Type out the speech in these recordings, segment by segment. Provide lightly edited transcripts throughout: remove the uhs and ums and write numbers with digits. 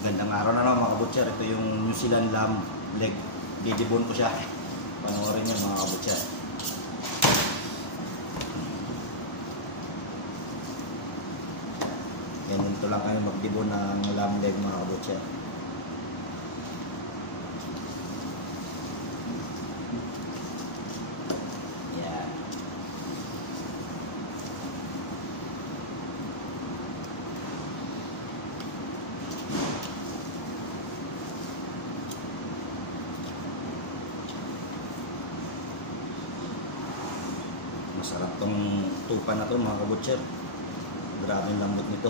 Gandang araw na lang mga kabutcher. Ito yung New Zealand lamb leg. Didibon ko siya. Panoorin niyo mga kabutcher. Ganito lang kayo magdibon ng lamb leg mga kabutcher. Masarap tong tupa na to mga kabutcher. Grabe yung lambot nito.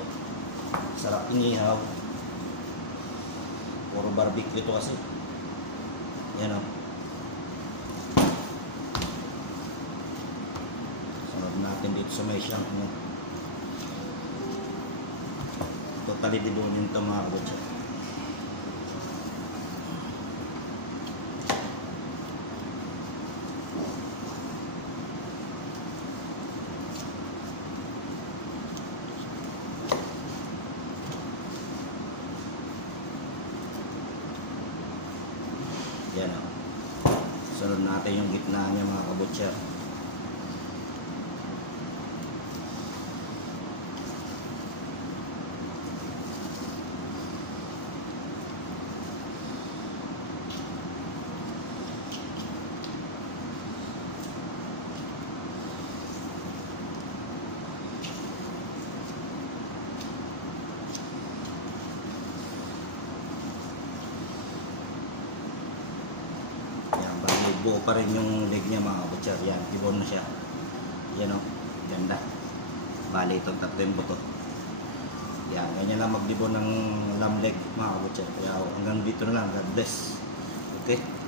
Sarap inihaw. Puro barbecue ito kasi. Yan o. Sunod natin dito sa may shank mo. Totally dibunin ito mga kabutcher. Yan o. Sunod natin yung gitna niya mga kabutcher. Buo pa rin yung leg niya mga kabutcher. Yan, dibon na siya. Yan o, ganda. Bali itong tatlong buto. Yan, ganyan lang magdibon ng lamb leg mga kabutcher. Kaya hanggang dito na lang. God bless. Okay.